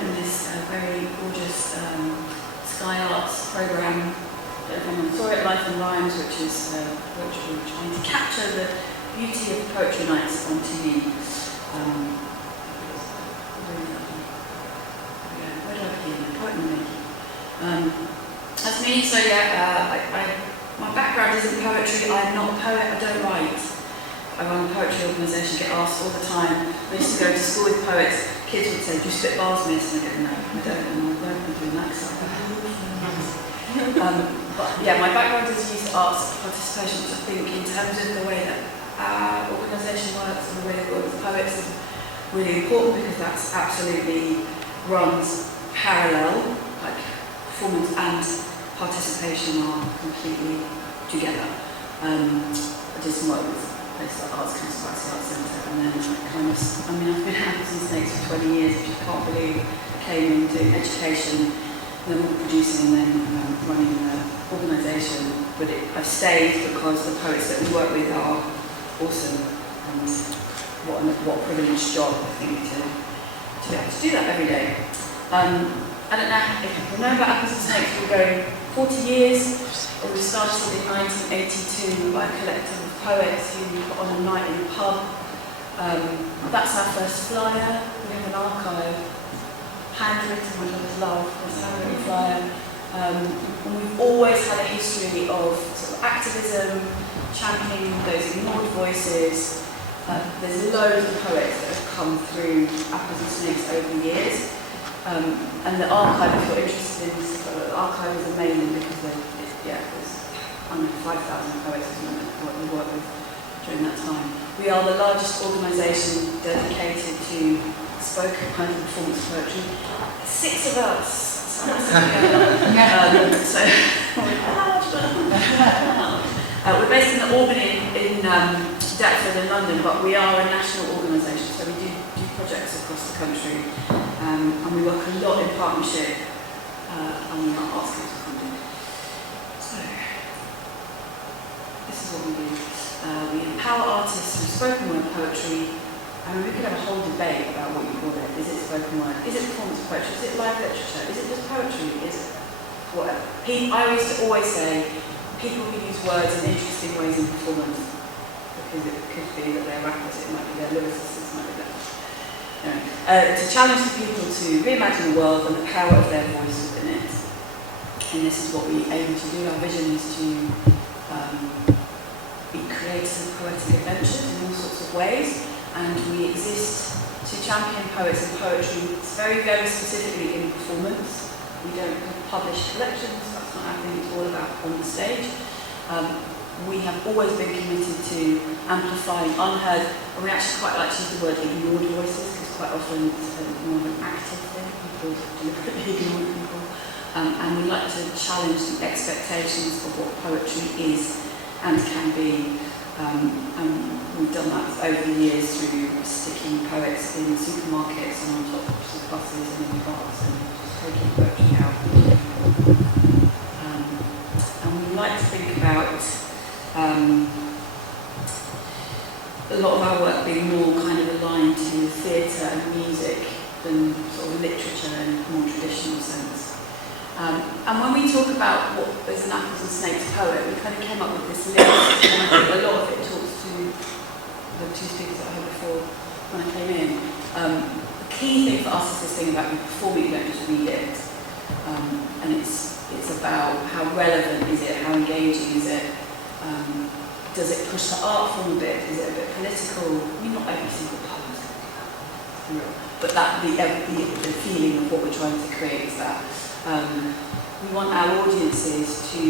in this very gorgeous Sky Arts programme. Everyone saw it, Life and Rhymes, which is poetry trying to capture the beauty of poetry nights on TV. Where do I begin? Poet and making. That's me. So yeah, my background isn't poetry. I'm not a poet. I don't write. I run a poetry organisation. Get asked all the time. I used to go to school with poets. Kids would say, "Do you spit bars, miss?" And I go, "No, I don't." And I won't be doing that because but yeah, my background is youth arts participation, which I think in terms of the way that our organisation works and the way that we work with poets is really important, because that's absolutely runs parallel, like performance and participation are completely together. I did some work with places like Speakeasy, Southbank Centre, and then I've been at Apples and Snakes for 20 years, which I can't believe. I came into education, then producing and then running an organisation, but I've stayed because the poets that we work with are awesome, and what a privileged job, I think, to be able to do that every day. I don't know if people know about Apples and Snakes. We're going 40 years. We started in 1982 by a collective of poets who put on a night in a pub. That's our first flyer. We have an archive, handwritten, which I always love, this handwritten flyer. And we've always had a history of sort of activism, championing those ignored voices. There's loads of poets that have come through Apples and Snakes over the years. And the archive, if you're interested in this, the archive is amazing because there's under 5,000 poets what we work with during that time. We are the largest organisation dedicated to spoken word and performance poetry. 6 of us. We're based in Albany, in Deptford in London, but we are a national organisation, so we do projects across the country, and we work a lot in partnership and we are arts council funded. So, this is what we do. We empower artists through spoken word poetry. We could have a whole debate about what you call it. Is it spoken word? Is it performance poetry? Is it live literature? Is it just poetry? Is it whatever? I used to always say people who use words in interesting ways in performance, because it could be that they're rappers, it might be their lyricists, it might be their... to challenge the people to reimagine the world and the power of their voice within it. And this is what we aim to do. Our vision is to be creators of poetic adventures in all sorts of ways. And we exist to champion poets and poetry very, very specifically in performance. We don't publish collections, that's not our thing, it's all about on the stage. We have always been committed to amplifying unheard, and we actually quite like to use the word ignored voices, because quite often it's more of an active thing, people deliberately ignore people. And we like to challenge the expectations of what poetry is and can be. And we've done that over the years through sticking poets in supermarkets and on top of buses and in cars and just taking poetry out. And we like to think about a lot of our work being more kind of aligned to theatre and music than sort of literature in a more traditional sense. And when we talk about what is an Apples and Snakes poet, we kind of came up with this list, and I think a lot of it talks to the 2 speakers that I heard before when I came in. The key thing for us is this thing about you perform it, you don't just read it. And it's about how relevant is it, how engaging is it, does it push the art form a bit, is it a bit political? I mean, not every single poem is going to be that, but that the feeling of what we're trying to create is that. We want our audiences to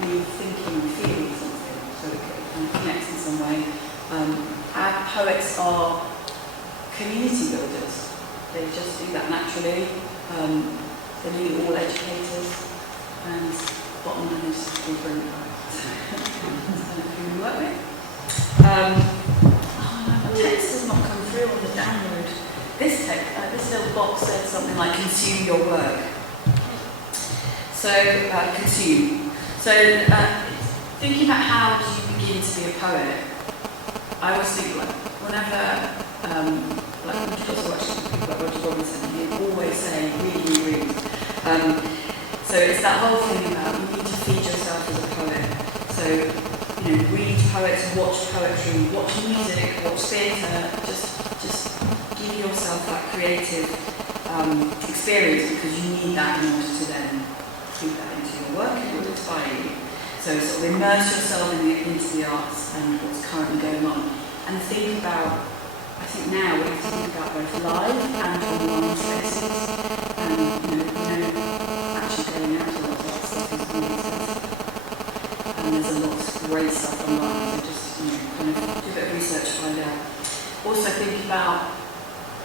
leave thinking and feeling something, so it kind of connects in some way. Our poets are community builders. They just do that naturally. They're nearly all educators, and bottom line is they're brilliant poets. That's kind of who we work with. My text has not come through on the download. This little box said something like "consume your work." So consume. So thinking about how do you begin to be a poet, I always think like whenever like when you also watch people like Roger Robinson, So it's that whole thing about you need to feed yourself as a poet. So, you know, read poets, watch poetry, watch music, watch theatre, just give yourself that creative experience, because you need that in order to then feed that into your work. It will inspire you. So sort of immerse yourself into the arts and what's currently going on. And think about, I think now we have to think about both live and online spaces. And, actually going out to a lot of that stuff is really expensive. And there's a lot of great stuff online, so just, kind of do a bit of research to find out. Also think about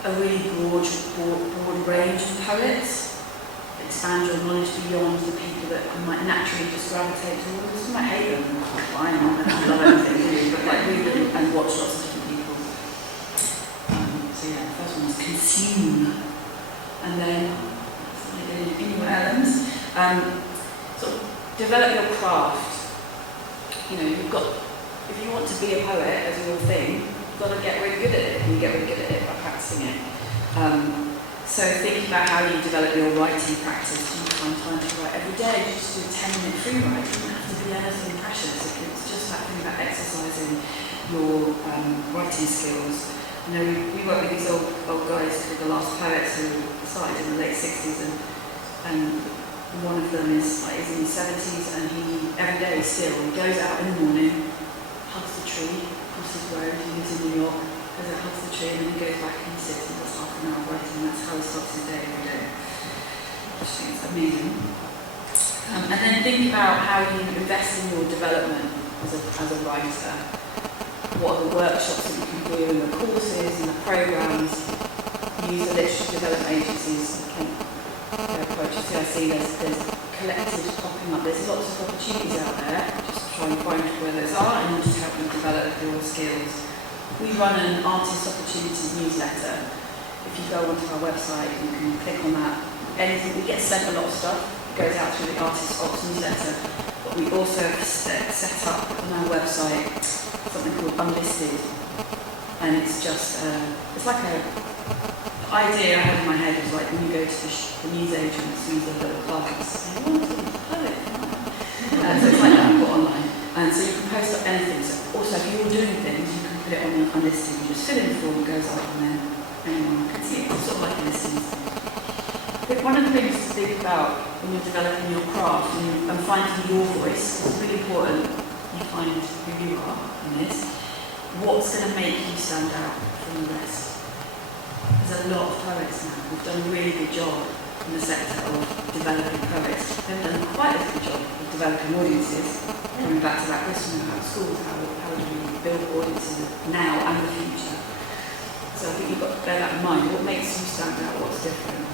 a really broad range of poets. Expand your knowledge beyond the people that you might naturally just gravitate towards. You might hate them, fine, I don't love anything, do you? But like read them and watch lots of different people. So yeah, the first one is consume. And then, in your elements, sort of develop your craft. You've got, if you want to be a poet as your thing, you've got to get really good at it, and you get really good at it by practicing it. So think about how you develop your writing practice. Do you find time to write every day? Do you just do a 10-minute free write? It doesn't have to be anything precious. It's just that thing about exercising your writing skills. We work with these old guys, the last poets who started in the late 60s, and one of them is in his 70s, and he, every day still, he goes out in the morning, hugs the tree, crosses the road, he lives in New York, goes out, hugs the tree, and then he goes back and he sits and does half an hour writing, and that's how he starts his day every day. I just think it's amazing. And then think about how you invest in your development as a writer. What are the workshops that you can do, and the courses and the programs. Use the literature development agencies. Approach CIC, there's collectives popping up. There's lots of opportunities out there. Just try and find where those are and just help you develop your skills. We run an artist opportunities newsletter. If you go onto our website, you can click on that. We get sent a lot of stuff. It goes out through the artist ops newsletter. But we also set up on our website something called Unlisted, and it's just it's like the idea I had in my head was like when you go to the news agents, use their little cards, they want to be a poet. So it's like that, put online, and so you can post up anything. So also, if you're doing things, you can put it on Unlisted. You just fill in the form, it goes up, and then anyone can see it. It's sort of like a listing. I think one of the things to think about when you're developing your craft and finding your voice is really important. You find who you are in this. What's going to make you stand out from the rest? There's a lot of poets now who've done a really good job in the sector of developing poets. They've done quite a good job of developing audiences. Coming back to that question about schools, how do we build audiences now and the future? So I think you've got to bear that in mind. What makes you stand out? What's different?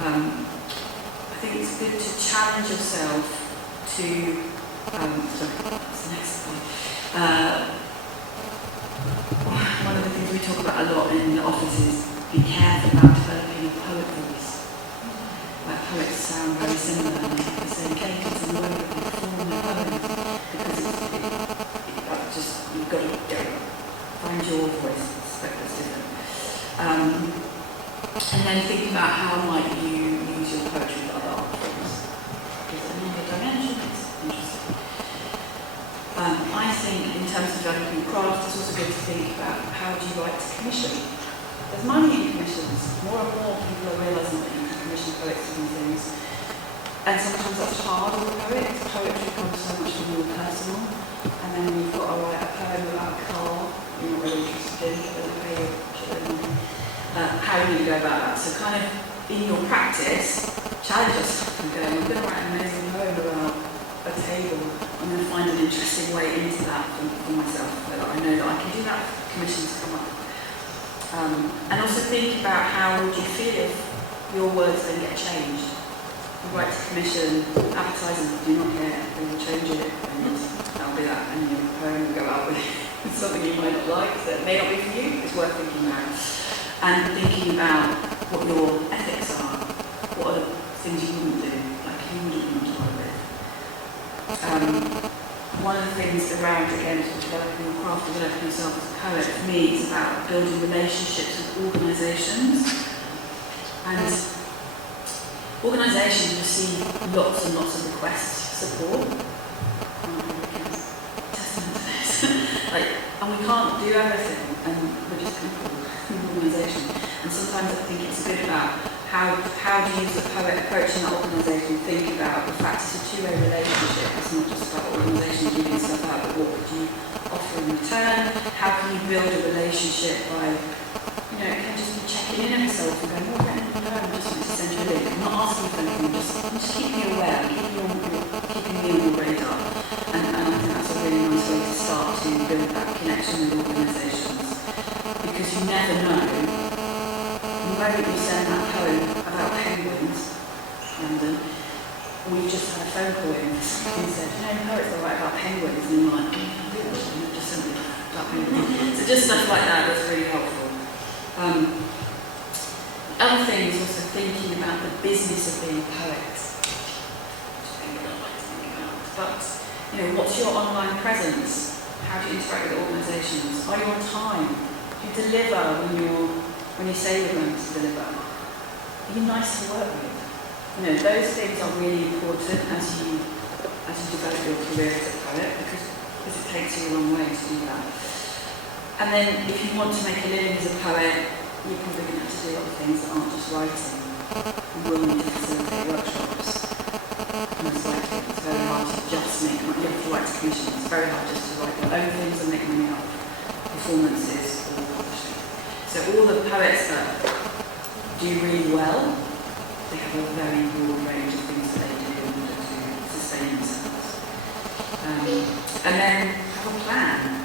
I think it's good to challenge yourself to sorry, that's the next slide. One of the things we talk about a lot in the office is be careful about developing a poet voice. Like poets sound very similar, and the same cadence in the way that they perform their poems, because you've got to find your voice that's different. And then think about how might you use your poetry with other art forms. Because another dimension is interesting. I think in terms of developing craft, it's also good to think about how do you write to commission. There's money in commissions. More and more people are realising that you can commission poets to do things. And sometimes that's hard on the poet. Poetry comes so much more personal. And then you've got to write a poem about a car you're not really interested in, how do you go about that? So kind of in your practice, challenge yourself and go, I'm going to write an amazing poem about a table. I'm going to find an interesting way into that for myself, so that I know that I can do that if commissions come up. And also think about how would you feel if your words then get changed. You write to commission, advertisers do not care, they will change it, and that'll be that, and your poem will go out with something you might not like, that may not be for you, it's worth thinking about. And thinking about what your ethics are, what are the things you wouldn't do, like who wouldn't you want to work with. One of the things around, again, developing your craft, developing yourself as a poet, for me, is about building relationships with organisations. And Organisations receive lots and lots of requests for support. Testament to this. And we can't do everything, and we're just people in an organisation. And sometimes I think it's good about how do you as a poet approaching that organisation think about the fact it's a two-way relationship. It's not just about organisations giving stuff out, but what would you offer in return? How can you build a relationship by, it can just be checking in on yourself and going, I'm just going to send you a link. I'm not asking for anything, just keeping you aware, keeping me on your radar. And I think that's a really nice way to start to build that connection with organisations. Because you never know, the moment you send that poem about penguins, London, we've just had a phone call in and said, poets are right about penguins, and you're like, just sent me about penguins. So just stuff like that was really helpful. The other thing is also thinking about the business of being a poet. But, what's your online presence? How do you interact with organisations? Are you on time? Do you deliver when you say you're going to deliver? Are you nice to work with? Those things are really important as you develop your career as a poet, because it takes you a long way to do that. And then if you want to make a living as a poet, you're probably going to have to do other things that aren't just writing. You will need to facilitate workshops. Most likely, it's very hard to just make money. You have to write to commissions. It's very hard just to write your own things and make money out of performances or publishing. So all the poets that do really well, they have a very broad range of things that they do in order to sustain themselves. And then have a plan.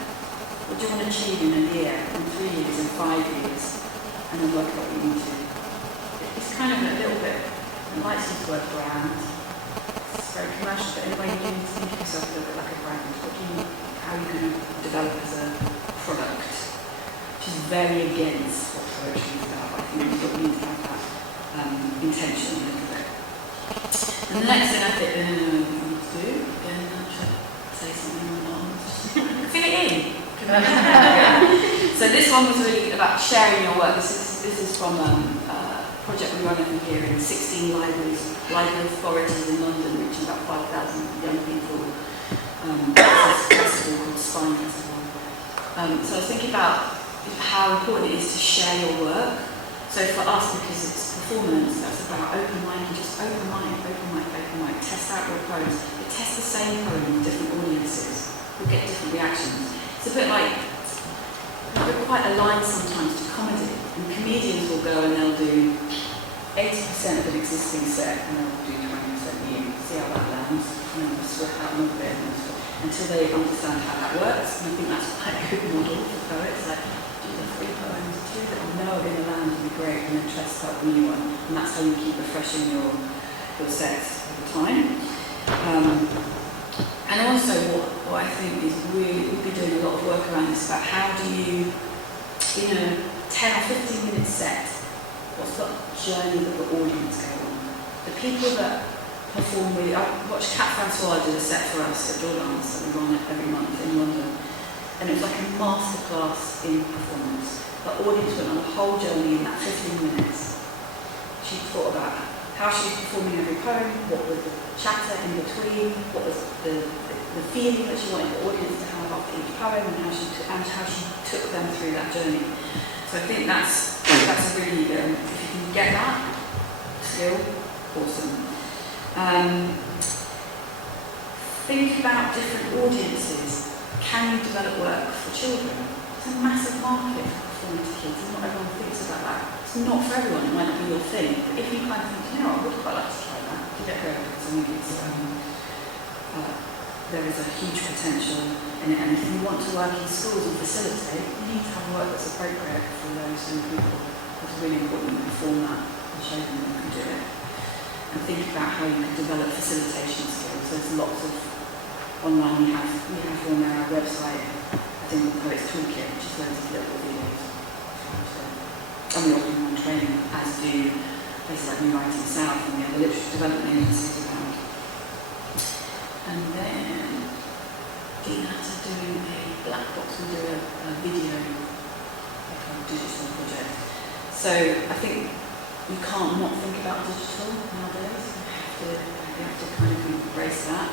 What do you want to achieve in a year, in 3 years, in 5 years? And then work out what you need to. It's kind of a little bit, it likes to work around. It's very commercial, but anyway, you need to think of yourself a little bit like a brand. How are you going to develop as a product? Which is very against what poetry is about. I think you need to have that intention a little bit. And the next thing I think we need to do, again, I should say something on fill it in. So this one was really about sharing your work. This is from a project we run over here in 16 library authorities in London, reaching about 5,000 young people. It's a festival called Spine Festival. So I was thinking about how important it is to share your work. So for us, because it's performance, that's about open mic, and just open mic, test out your poems. You test the same poem in different audiences. You'll get different reactions. It's a bit like, we're quite aligned sometimes to comedy, and comedians will go and they'll do 80% of an existing set, and they'll do 20% new, see how that lands, and then they'll swap out a little bit until they understand how that works. And I think that's quite a good model for poets, like do the 3 poems, 2 that I know are going to land and be great, and then test out the new one, and that's how you keep refreshing your sets over time. And also what I think is we'll be doing a lot of work around this about how do you, in a 10 or 15 minute set, what's the journey that the audience go on? The people that perform with, I watched Cat Francois did a set for us at Jordan's that we run every month in London, and it was like a masterclass in performance. The audience went on a whole journey in that 15 minutes. She thought about how she was performing every poem, what was the chatter in between, what was the feeling that she wanted the audience to have after each poem, and how she took them through that journey. So I think that's a really, if you can get that skill, awesome. Think about different audiences. Can you develop work for children? It's a massive market for performing to kids, and not everyone thinks about that. It's not for everyone, it might not be your thing, but if you kind of think, I would quite like to try that, give it a go, because I think it's, there is a huge potential in it, and if you want to work in schools and facilitate, you need to have work that's appropriate for those young people. It's really important to perform that and show them that you can do it. And think about how you can develop facilitation skills. There's lots of online, we have on our website, I think the Poets Toolkit, which is loads of little videos. And we offer online training, as do places like New Writing South and the other literature development agencies around. And then Deanata doing a black box, we do a video, like a digital project. So I think you can't not think about digital nowadays. You have to kind of embrace that.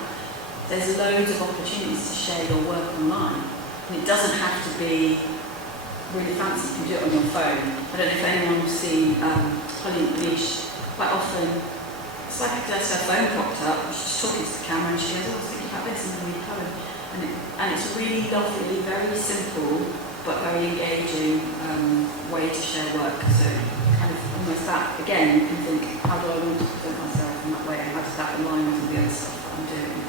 There's loads of opportunities to share your work online. And it doesn't have to be really fancy, you can do it on your phone. I don't know if anyone will see Holly Bleach. Quite often, it's like just her phone popped up, she's talking to the camera and she goes, oh, I was thinking about this and then read a poem. And it's a really lovely, very simple, but very engaging way to share work. So kind of almost that, again, you can think, how do I want to present myself in that way and how does that align with all the other stuff that I'm doing?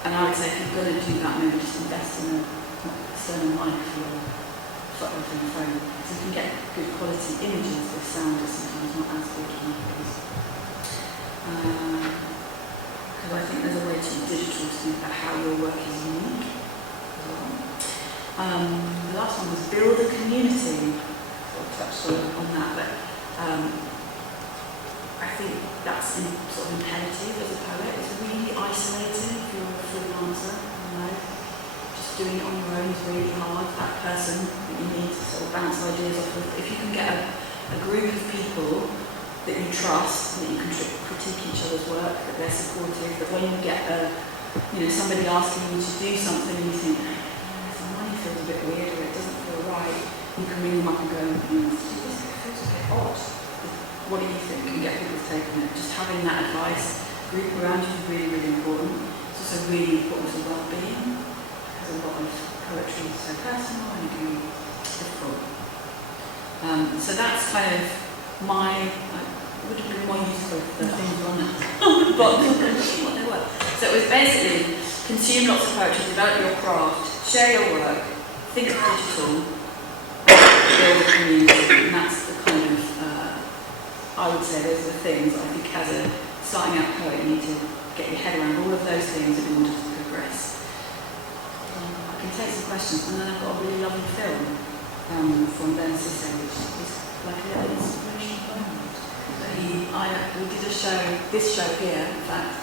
And I would say if you're going to do that, maybe just invest in a external mic for your phone, so you can get good quality images. The sound is sometimes not as good because I think there's a way to be digital to think about how your work is unique as well. The last one was build a community. Sort of touched on that, but I think that's sort of imperative as a poet. It's really isolating if you're a freelancer, you know. Just doing it on your own is really hard. That person that you need to sort of bounce ideas off of. If you can get a group of people that you trust, that you can critique each other's work, that they're supportive, that when you get somebody asking you to do something and you think, the money feels a bit weird or it doesn't feel right, you can ring them up and go, this feels a bit odd. What do you think? And get people's take on it. Just having that advice group around you is really, really important. It's also really important for well-being, because a lot of poetry is so personal and it can be difficult. So that's kind of would have been more useful if the things were on the bottom what they were. So it was basically consume lots of poetry, develop your craft, share your work, think digital, build a community, and that's the kind of I would say those are the things I think as a starting out poet you need to get your head around all of those things in order to progress. I can take some questions, and then I've got a really lovely film from Cece, which is like a little inspiration moment. We did this show here, in fact,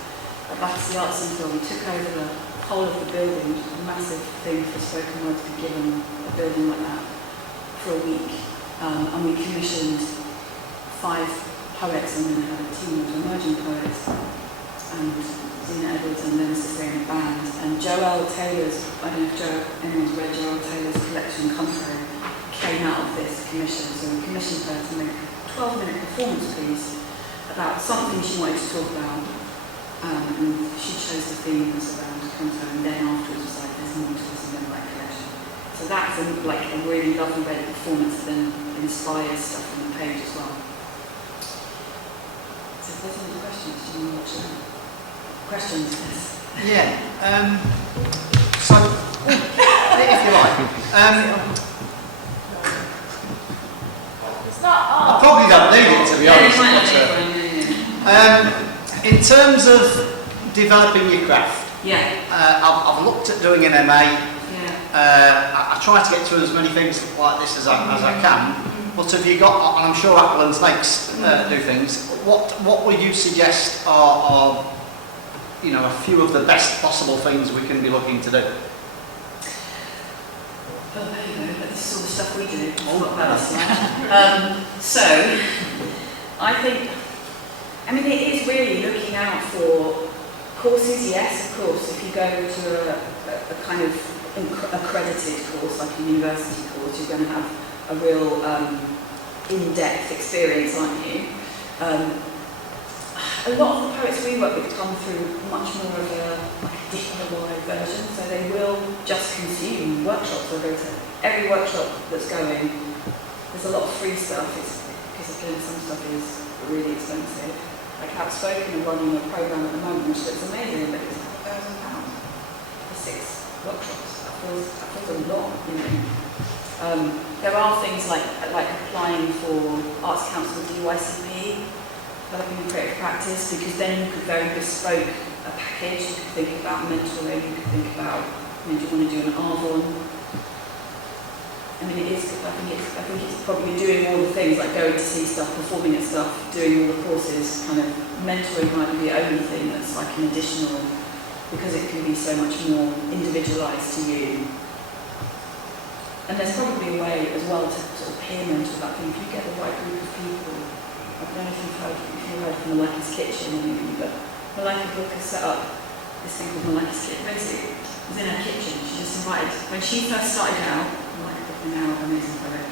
at Battersea Arts Centre. We took over the whole of the building, which was a massive thing for spoken word to be given a building like that for a week, and we commissioned 5 poets and then had a team of emerging poets and Zena Edwards and then Cece in a band. And Joelle Taylor's, I don't know if anyone's read Joelle Taylor's collection Contrary, came out of this commission. So we commissioned her to make a 12-minute performance piece about something she wanted to talk about. And she chose the theme was around Contrary, and then afterwards was like, there's more to this and then like collection. So that's a really lovely way of performance that then inspires stuff on the page as well. So if there's any questions, do you want to watch them? Questions, yes. Yeah. So, if you like. I probably don't need it, to be honest. In terms of developing your craft, I've looked at doing an MA. I try to get through as many things like this as I can. But have you got, and I'm sure Apple and Snakes do things, what would you suggest are a few of the best possible things we can be looking to do? Well, there you go, this is all the stuff we do. So, I think, it is really looking out for courses, yes, of course. If you go to a kind of accredited course, like a university course, you're going to have a real in-depth experience, aren't you? A lot of the poets we work with come through much more of a DIY version, so they will just consume workshops. They'll go to every workshop that's going. There's a lot of free stuff, because again, some stuff is really expensive. Like Outspoken are running a programme at the moment which looks amazing, but it's £1,000 for 6 workshops. That feels a lot, There are things like applying for Arts Council DYCP, developing a creative practice, because then you could very bespoke a package. You could think about mentoring, you could think about, do you want to do an Arvon? I think it's probably doing all the things, like going to see stuff, performing at stuff, doing all the courses. Kind of mentoring might be the only thing that's like an additional, because it can be so much more individualised to you. And there's probably a way as well to sort of peer mentor that thing. If you get the right group of people don't know if you've heard from Malika's Kitchen, but Malika Book has set up this thing called Malika's Kitchen. Basically, it was in her kitchen. She just invited, when she first started out, Malika Book is now an amazing poet,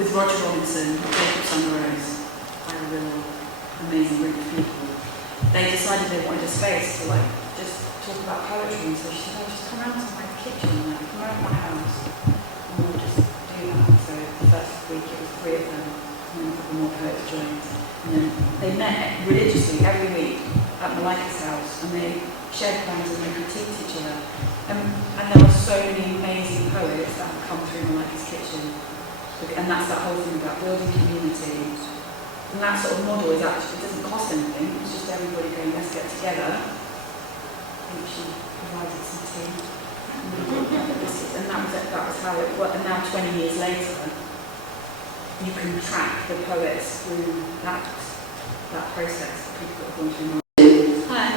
with Roger Robinson, Jacob Sunrose, quite a real amazing group of people. They decided they wanted a space to like just talk about poetry, and so she said, just come around to my kitchen, like come around my house, and we'll just do that. So the first week it was 3 of them, and then a couple more poets joined. And then they met religiously every week at Malika's house, and they shared poems and they critiqued each other. And there are so many amazing poets that have come through Malika's Kitchen. And that's that whole thing about building community. And that sort of model is actually, it doesn't cost anything, it's just everybody going, let's get together. I think she provided some tea. And that was how it worked. And now 20 years later, you can track the poets through that process, the people that have gone through. Hi.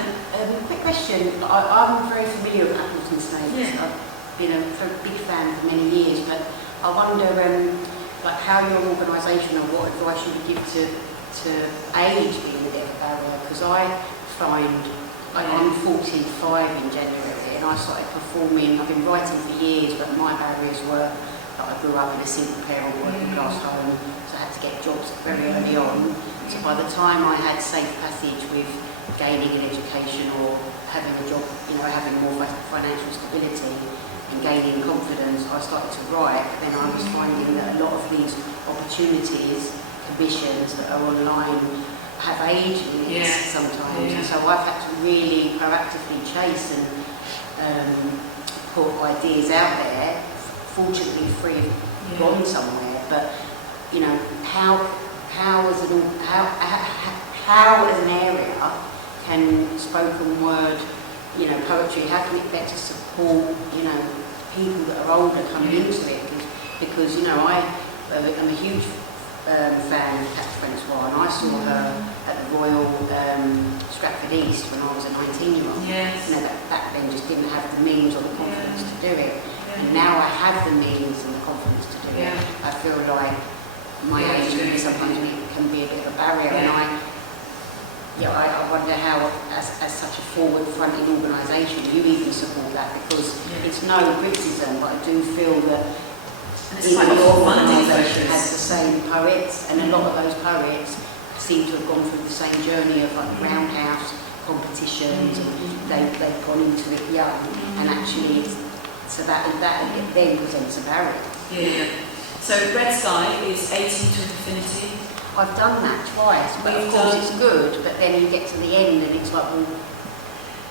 Quick question. I'm very familiar with Appleton Snakes. Yeah. I've been a big fan for many years, but I wonder like how your organisation and what advice you would give to age being a bit of a barrier, because I find, like, I'm 45 in January and I started performing. I've been writing for years, but my barriers were that I grew up in a single parent working class home, so I had to get jobs very early on. So by the time I had safe passage with gaining an education or having a job, having more financial stability and gaining confidence, I started to write. Then I was finding that a lot of these opportunities, commissions that are online, have age limits sometimes. And so I've had to really proactively chase and put ideas out there, fortunately free of gone somewhere. But how as an area can spoken word, poetry, how can it better support, people that are older coming into it? Because I'm a huge fan of Cat Francois, and I saw her at the Royal Stratford East when I was a 19-year-old. Yes. That then just didn't have the means or the confidence to do it. And now I have the means and the confidence to do it. I feel like my age sometimes can be a bit of a barrier, and I wonder how, as such a forward-fronting organisation, you even support that, because it's no criticism, but I do feel that your organisation has the same poets, and a lot of those poets seem to have gone through the same journey of like roundhouse competitions, and they've gone into it young, and actually so that then presents a barrier. So Red Sky is 18 to Infinity. I've done that twice, but of course it's good, but then you get to the end and it's like, well...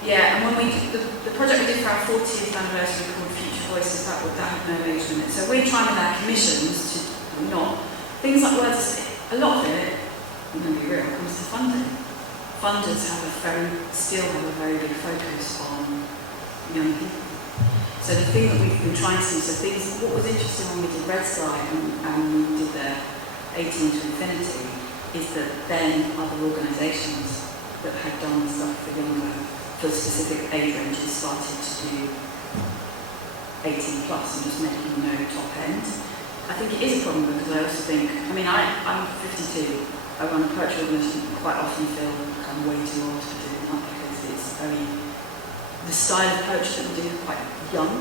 Yeah, and when we did the project we did for our 40th anniversary called Future Voices, that had no age limit. So we're trying with our commissions to not... Things like words, a lot of it, I'm going to be real, comes to funding. Funders still have a very big focus on young people. So the thing that we've been trying to do, what was interesting when we did Red Sky and we did the 18 to Infinity, is that then other organisations that had done stuff for younger, for specific age ranges, started to do 18 plus and just making top end. I think it is a problem, because I also think, I'm 52, I run a poetry organisation, quite often feel like I'm way too old to do it, not because it's the style of poetry that we do is quite young.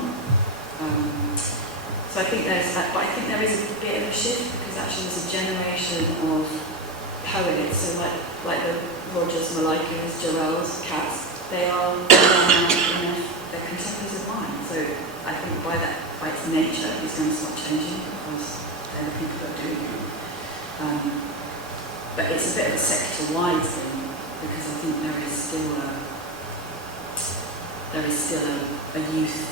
So I think there's that, but I think there is a bit of a shift, because actually there's a generation of poets, so like the Rogers, Malikas, Jarrells, Cats, they're contemporaries of mine. So I think by its nature, it's going to start changing, because they're the people that are doing it. But it's a bit of a sector-wide thing, because I think there is still a youth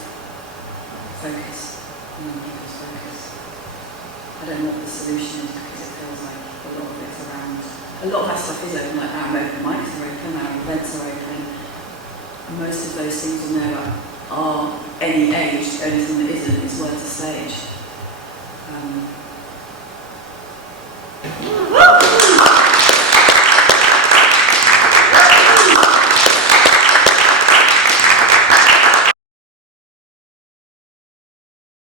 focus, young people's focus. I don't know what the solution is, because it feels like a lot of it's around. A lot of that stuff is open, like our open mics are open, our events are open. And most of those things on there are any age. The only thing that isn't is Words of Stage.